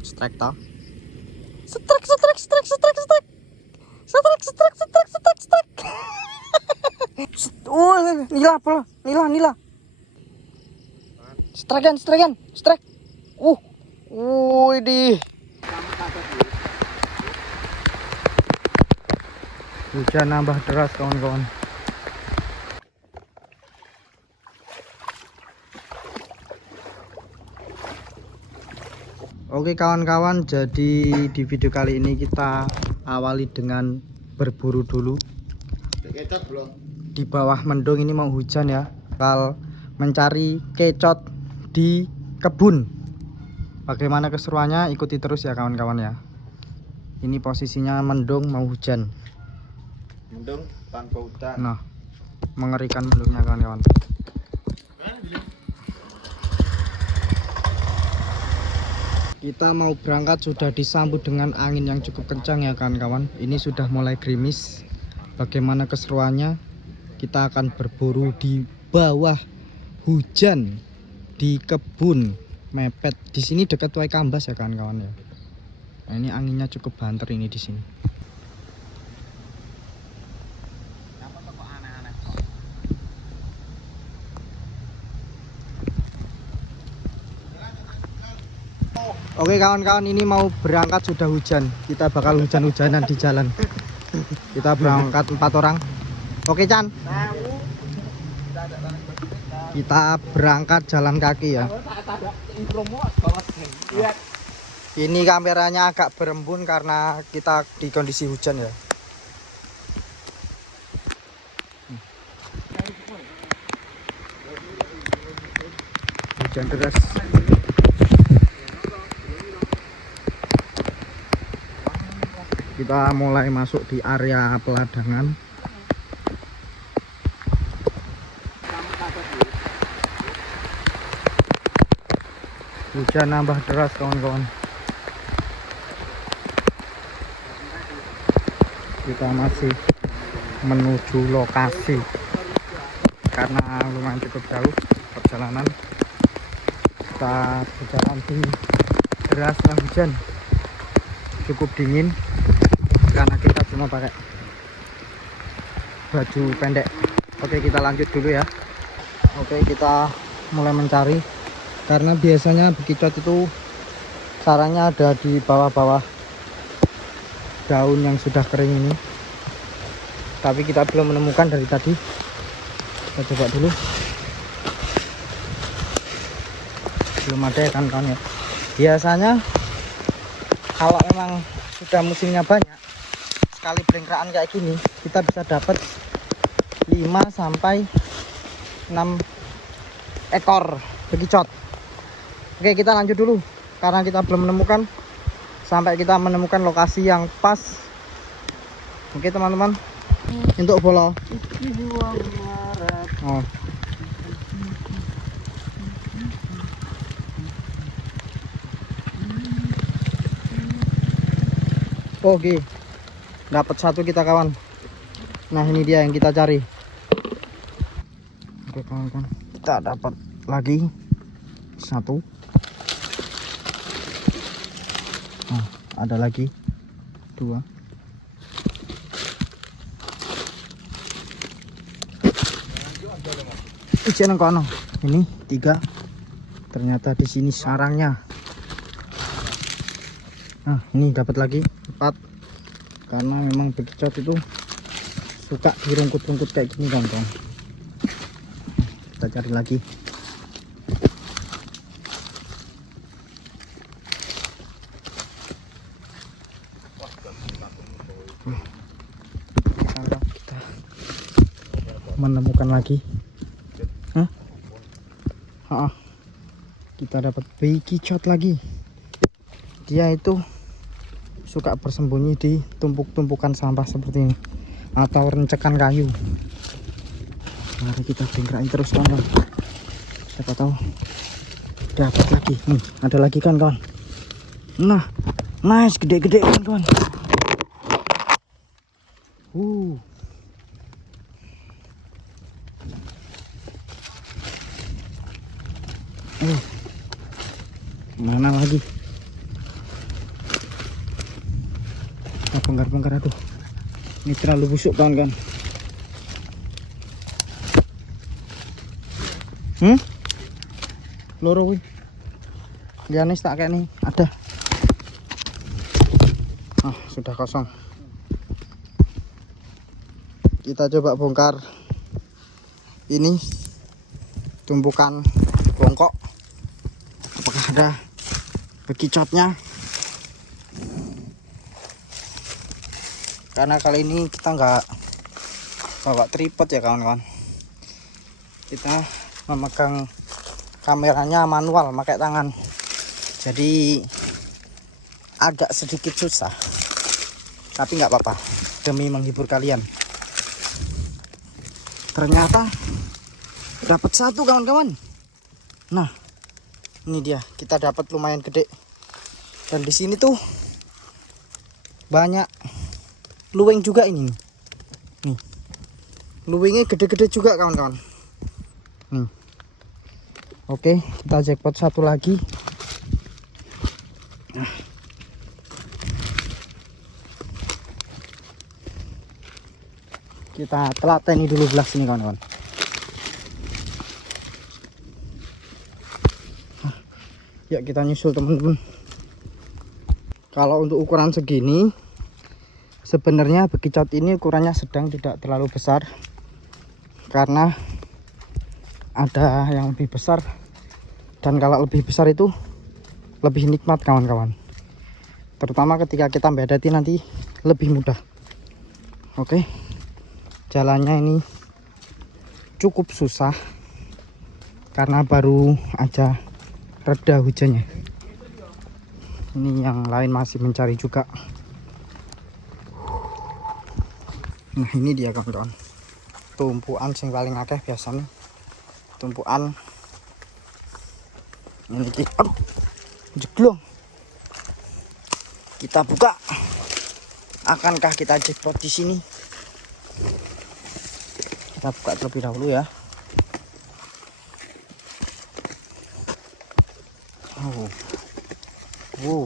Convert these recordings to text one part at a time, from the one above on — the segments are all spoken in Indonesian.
Strike toh. Strike. Oh, nila apa? Nila. Strike. Di. Hujan nambah deras kawan-kawan. Oke kawan-kawan, jadi di video kali ini kita awali dengan berburu dulu. Di bawah mendung ini mau hujan ya. Bakal mencari kecot di kebun. Bagaimana keseruannya, ikuti terus ya kawan-kawan ya. Ini posisinya mendung mau hujan. Mendung tanpa hujan. Nah, mengerikan mendungnya kawan-kawan. Kita mau berangkat sudah disambut dengan angin yang cukup kencang ya kawan-kawan. Ini sudah mulai gerimis. Bagaimana keseruannya? Kita akan berburu di bawah hujan di kebun mepet. Di sini dekat Waikambas ya kawan-kawan ya. Nah, ini anginnya cukup banter ini di sini. Oke kawan-kawan, ini mau berangkat sudah hujan. Kita bakal hujan-hujanan di jalan. Kita berangkat 4 orang. Oke Chan. Kita berangkat jalan kaki ya. Ini kameranya agak berembun karena kita di kondisi hujan ya. Hujan deras. Kita mulai masuk di area peladangan. Hujan nambah deras kawan-kawan. Kita masih menuju lokasi karena lumayan cukup jauh perjalanan. Kita berjalan di derasnya hujan, cukup dingin karena kita cuma pakai baju pendek. Oke, kita lanjut dulu ya. Oke, kita mulai mencari karena biasanya bekicot itu sarangnya ada di bawah-bawah daun yang sudah kering ini, tapi kita belum menemukan dari tadi. Kita coba dulu. Belum ada ya kan ya. Biasanya kalau memang sudah musimnya banyak, sekali belengkraan kayak gini kita bisa dapat 5 sampai 6 ekor bekicot. Oke, kita lanjut dulu karena kita belum menemukan sampai kita menemukan lokasi yang pas. Oke teman-teman, untuk bola. Oh. Oke, dapat satu kita kawan. Nah, ini dia yang kita cari. Oke kawan-kawan, kita dapat lagi satu. Nah, ada lagi 2. Ini 3. Ternyata di sini sarangnya. Nah, ini dapat lagi 4. Karena memang bekicot itu suka di rumput-rumput kayak gini kan. Kita cari lagi. Kita menemukan lagi. Kita dapat bekicot lagi. Dia itu suka bersembunyi di tumpuk-tumpukan sampah seperti ini atau rencekan kayu. Mari kita bengkrain terus kawan. Siapa tahu dapat lagi. Nih, ada lagi kan kawan. Nah, nice, gede-gede kan kawan. Mana lagi? bongkar-bongkar. Aduh, ini terlalu busuk kawan-kawan. Loro wih. Janis tak kayak nih ada. Sudah kosong. Kita coba bongkar ini tumpukan bongkok. Apakah ada bekicotnya? Karena kali ini kita nggak bawa tripod ya kawan-kawan. Kita memegang kameranya manual pakai tangan. Jadi agak sedikit susah. Tapi nggak apa-apa, demi menghibur kalian. Ternyata dapat satu kawan-kawan. Nah, ini dia, kita dapat lumayan gede. Dan di sini tuh banyak luweng juga ini. Nih, luwengnya gede-gede juga kawan-kawan. Nih, oke, kita jackpot satu lagi. Nah, kita telateni dulu belah sini kawan-kawan. Ya, kita nyusul teman-teman. Kalau untuk ukuran segini, sebenarnya bekicot ini ukurannya sedang, tidak terlalu besar. Karena ada yang lebih besar. Dan kalau lebih besar itu lebih nikmat kawan-kawan. Terutama ketika kita bedati nanti lebih mudah. Oke. Jalannya ini cukup susah karena baru aja reda hujannya. Ini yang lain masih mencari juga. Nah, ini dia kawan-kawan, tumpuan sing paling akeh biasanya. Tumpuan ini aduh, jeglong. Kita buka. Akankah kita jackpot di sini? Kita buka terlebih dahulu ya. Wow,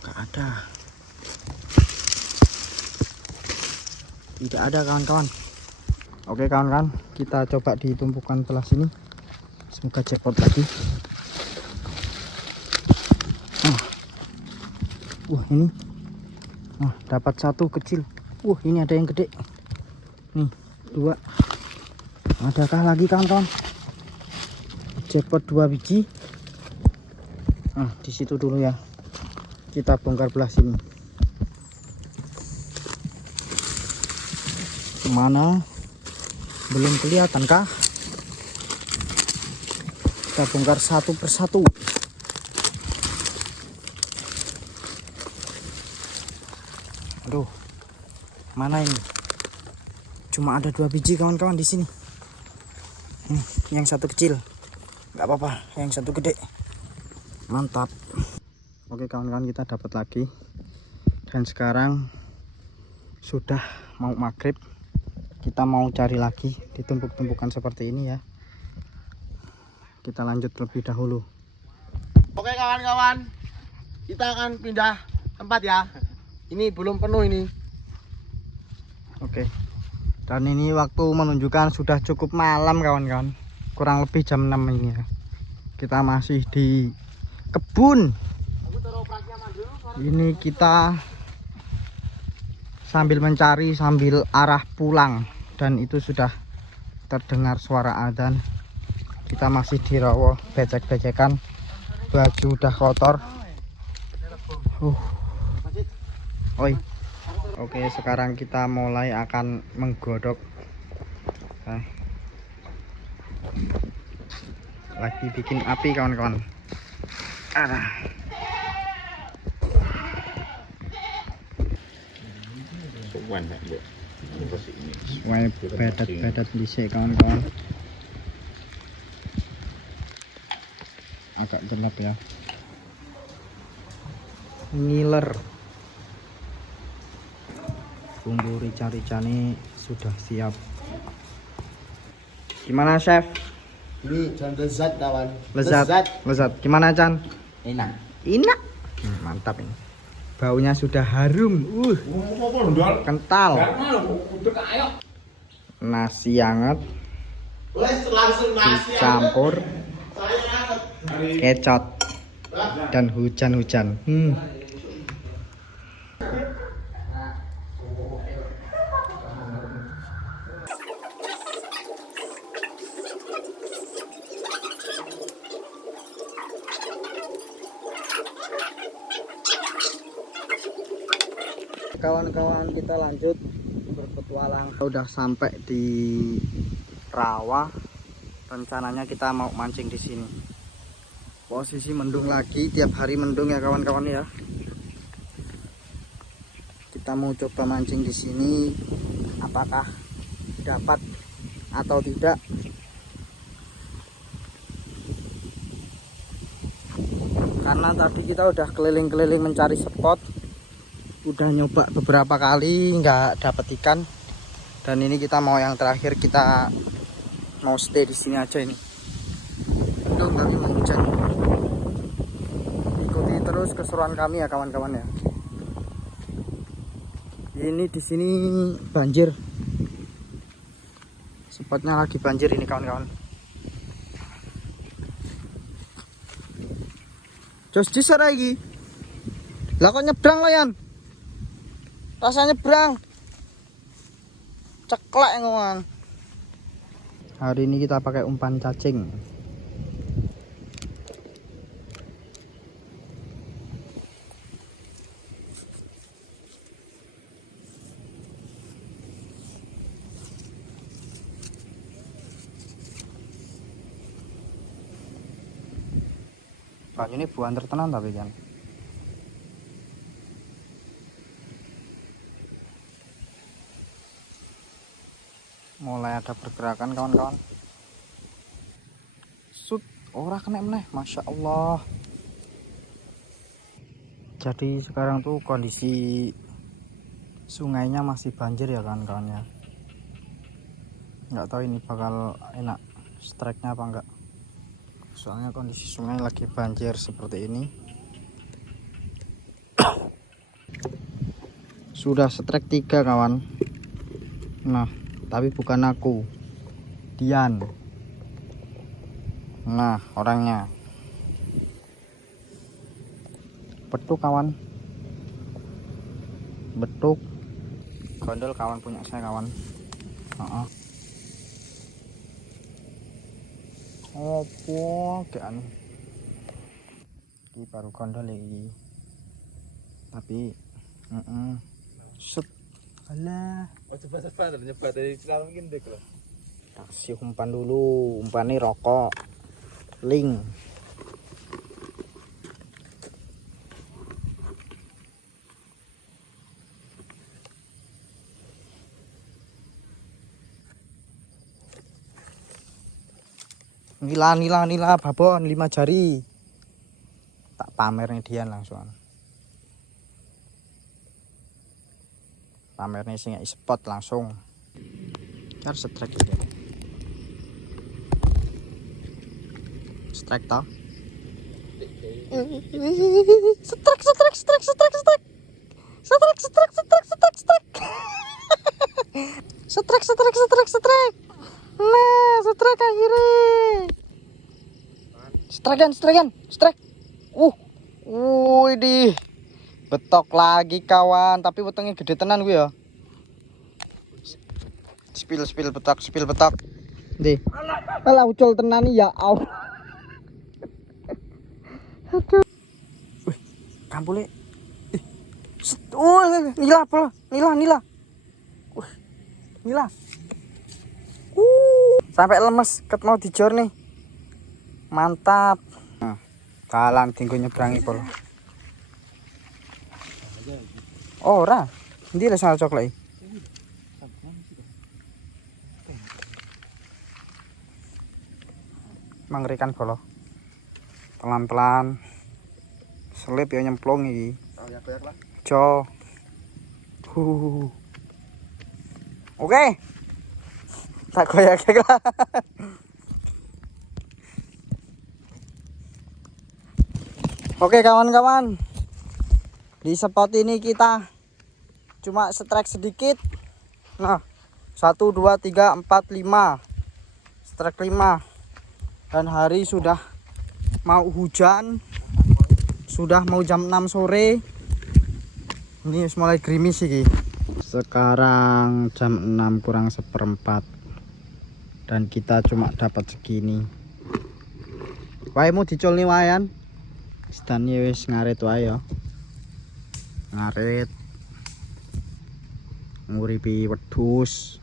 nggak ada. Tidak ada kawan-kawan. Oke kawan-kawan, kita coba di tumpukan sebelah sini. Semoga jackpot lagi. Ini. Dapat satu kecil. Ini ada yang gede. Nih, 2. Adakah lagi kawan-kawan? Jackpot 2 biji. Di situ dulu ya. Kita bongkar belah sini. Kemana? Belum kelihatan kah? Kita bongkar satu persatu. Aduh, mana ini? Cuma ada 2 biji kawan-kawan di sini. Yang satu kecil, nggak apa-apa. Yang satu gede, mantap. Oke kawan-kawan, kita dapat lagi. Dan sekarang sudah mau maghrib. Kita mau cari lagi di tumpuk-tumpukan seperti ini ya. Kita lanjut terlebih dahulu. Oke kawan-kawan, kita akan pindah tempat ya. Ini belum penuh ini. Oke. Dan ini waktu menunjukkan sudah cukup malam kawan-kawan. Kurang lebih jam 6 ini ya. Kita masih di kebun. Ini kita sambil mencari sambil arah pulang. Dan itu sudah terdengar suara adzan. Kita masih di rawa, becek-becekan. Baju udah kotor. Oi. Oke, sekarang kita mulai akan menggodok. Lagi bikin api kawan-kawan. Bedat-bedat dhisik kawan-kawan. Agak gelap ya. Ngiler. Bumbu rica-ricane sudah siap. Gimana chef? Ini dan lezat kawan. Lezat. Gimana Chan? Enak. Enak. Mantap ini. Baunya sudah harum. Kental. Nasi hangat Langsung nasi. dicampur kecot dan hujan-hujan. Kawan-kawan, kita lanjut berpetualang. Udah sampai di rawa. Rencananya kita mau mancing di sini. Posisi mendung lagi, tiap hari mendung ya kawan-kawan ya. Kita mau coba mancing di sini, apakah dapat atau tidak. Karena tadi kita udah keliling-keliling mencari spot, udah nyoba beberapa kali nggak dapet ikan, dan ini kita mau yang terakhir, kita mau stay di sini aja ini. Mendung tapi mau hujan. Ikuti terus keseruan kami ya kawan-kawan ya. Ini di sini banjir. Spotnya lagi banjir ini kawan-kawan. Jos disar lagi. Lah kok nyebrang lo Yan? Rasanya nyebrang. Ceklek kawan. Hari ini kita pakai umpan cacing. Banyu ini buan tertenan tapi kan. Mulai ada pergerakan kawan-kawan. Sud, ora kena meneh, masya Allah. Jadi sekarang tuh kondisi sungainya masih banjir ya kawan-kawan ya. Nggak tahu ini bakal enak strike-nya apa enggak. Soalnya kondisi sungai lagi banjir seperti ini. Sudah strike 3 kawan. Nah, tapi bukan aku, Dian. Nah, orangnya betuk kawan, betuk gondol kawan, punya saya kawan. Opo kan ini baru gondol ini, tapi set alah. Coba nyebat dari selalu mungkin dek loh. Kasih umpan dulu, umpan ini rokok link. Nila babon 5 jari. Tak pamernya dia langsung. Pamernya sing spot langsung. Harus strike dia. Strike toh. Strike. Nah, strike akhirnya. Strike. Widih. Betok lagi kawan, tapi wetenge gede tenan gue ya. Spill betok. Ndi. Alah ucul tenan ya Allah. Aduh. Wih, kampule. Nila. Nila. Sampai lemes, ket mau dijor nih. Mantap. Nah, dalan tinggo nyebrangi pol. Oh, ora. Endi le sal coklat. Mangerikan bolo. Pelan-pelan. Selip ya nyemplung iki. Jo. Oke. Tak goyak lah. Oke kawan-kawan. Di spot ini kita cuma strike sedikit. Nah, 1 2 3 4 5 strike 5. Dan hari sudah mau hujan, sudah mau jam 6 sore. Ini mulai gerimis iki. Sekarang jam 6 kurang seperempat dan kita cuma dapat segini. Wae mau dicul nih wayan. Stane wis ngarit wae ya. Ngarit. Nguripi wedhus.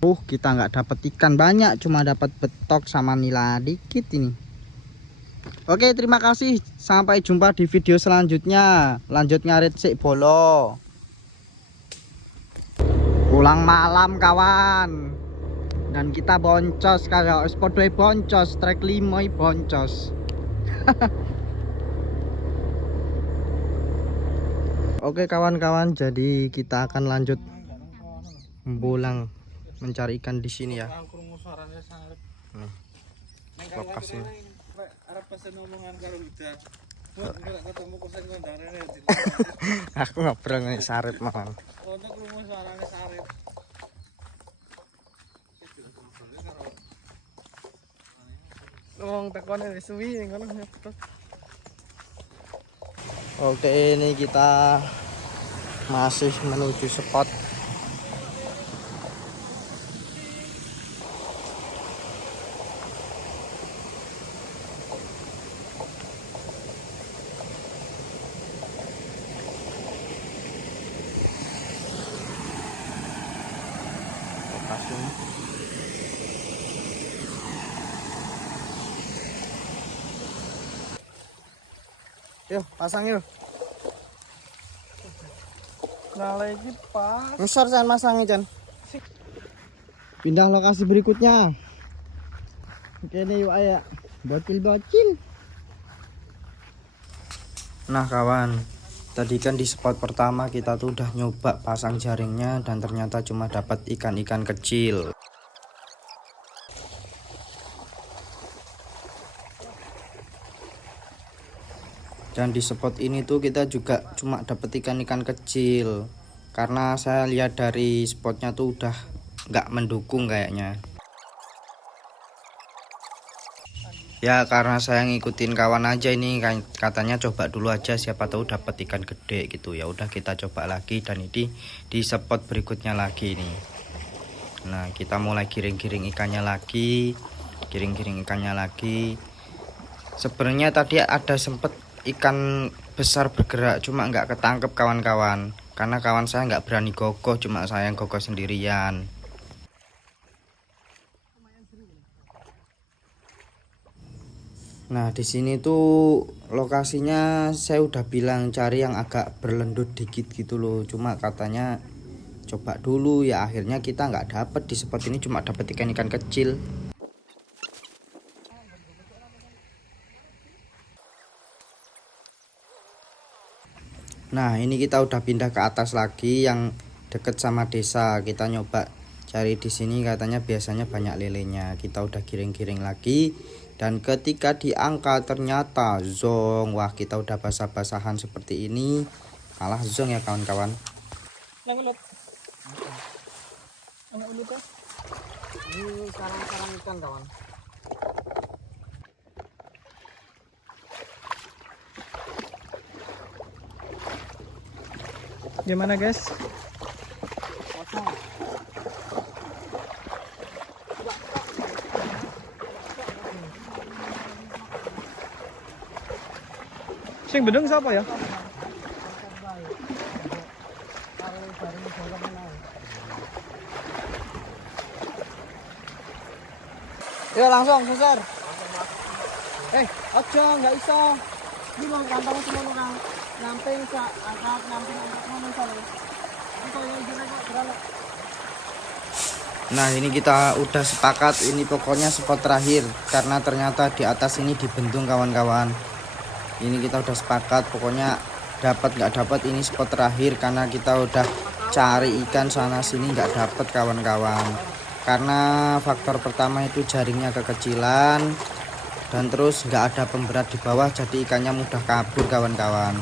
Kita nggak dapat ikan banyak, cuma dapat betok sama nila dikit ini. Oke, terima kasih. Sampai jumpa di video selanjutnya. Lanjut ngarit sik bolo. Pulang malam kawan. Dan kita boncos kagakspodoy boncos, trek 5 boncos. Oke kawan-kawan, jadi kita akan lanjut pulang mencari ikan di sini ya. Lokasinya. Aku ngobrol nih sarip mang. Oke, ini kita masih menuju spot. Lokasinya. Yuk, pasang yuk. Nah lagi pas. Ngesor jangan masang Chan. Pindah lokasi berikutnya. Oke nih yuk ayo. Bocil. Nah kawan, tadi kan di spot pertama kita tuh udah nyoba pasang jaringnya dan ternyata cuma dapat ikan-ikan kecil. Dan di spot ini tuh kita juga cuma dapat ikan-ikan kecil. Karena saya lihat dari spotnya tuh udah nggak mendukung kayaknya. Ya karena saya ngikutin kawan aja ini, katanya coba dulu aja siapa tahu dapat ikan gede gitu. Ya udah kita coba lagi dan ini di spot berikutnya lagi nih. Nah kita mulai giring-giring ikannya lagi. Sebenarnya tadi ada sempet ikan besar bergerak cuma nggak ketangkep kawan-kawan, karena kawan saya nggak berani gogoh, cuma saya yang gogoh sendirian. Nah di sini tuh lokasinya saya udah bilang cari yang agak berlendut dikit gitu loh, cuma katanya coba dulu ya, akhirnya kita nggak dapet di spot ini, cuma dapet ikan-ikan kecil. Nah ini kita udah pindah ke atas lagi yang deket sama desa. Kita nyoba cari di sini, katanya biasanya banyak lelenya. Kita udah giring-giring lagi dan ketika diangkat ternyata zong. Wah kita udah basah-basahan seperti ini malah zong ya kawan-kawan. Ini sarang-sarang ikan kawan. Gimana guys? Sing bedeng siapa ya? Yuk langsung susar. Ojo nggak iso. Ini mau kantong semua kang. Namping sak angkat namping ngono sare. Nah ini kita udah sepakat, ini pokoknya spot terakhir karena ternyata di atas ini dibendung kawan-kawan. Ini kita udah sepakat pokoknya dapat nggak dapat ini spot terakhir, karena kita udah cari ikan sana sini nggak dapat kawan-kawan. Karena faktor pertama itu jaringnya kekecilan dan terus nggak ada pemberat di bawah, jadi ikannya mudah kabur kawan-kawan.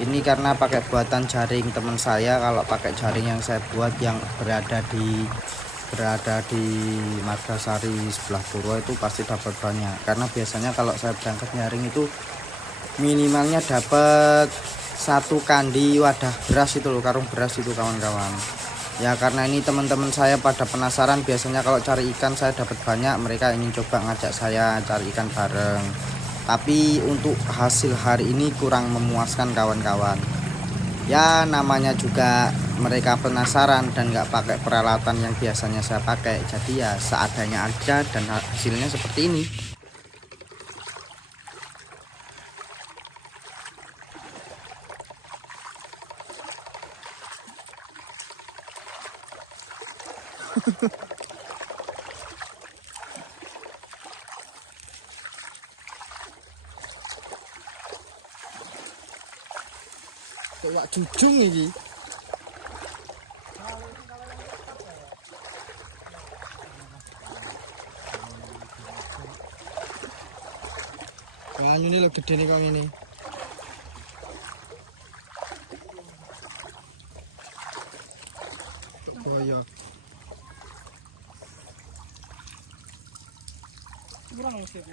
Ini karena pakai buatan jaring teman saya. Kalau pakai jaring yang saya buat yang berada di Margasari sebelah Purwo itu pasti dapat banyak. Karena biasanya kalau saya berangkat nyaring itu minimalnya dapat 1 kandi wadah beras itu loh, karung beras itu kawan-kawan. Ya karena ini teman-teman saya pada penasaran, biasanya kalau cari ikan saya dapat banyak, mereka ingin coba ngajak saya cari ikan bareng. Tapi untuk hasil hari ini kurang memuaskan kawan-kawan. Ya namanya juga mereka penasaran dan nggak pakai peralatan yang biasanya saya pakai, jadi ya seadanya aja dan hasilnya seperti ini. Kayak jujung ini. Banyu ini lo gede nih kong ini. Boyok. Kurang sih.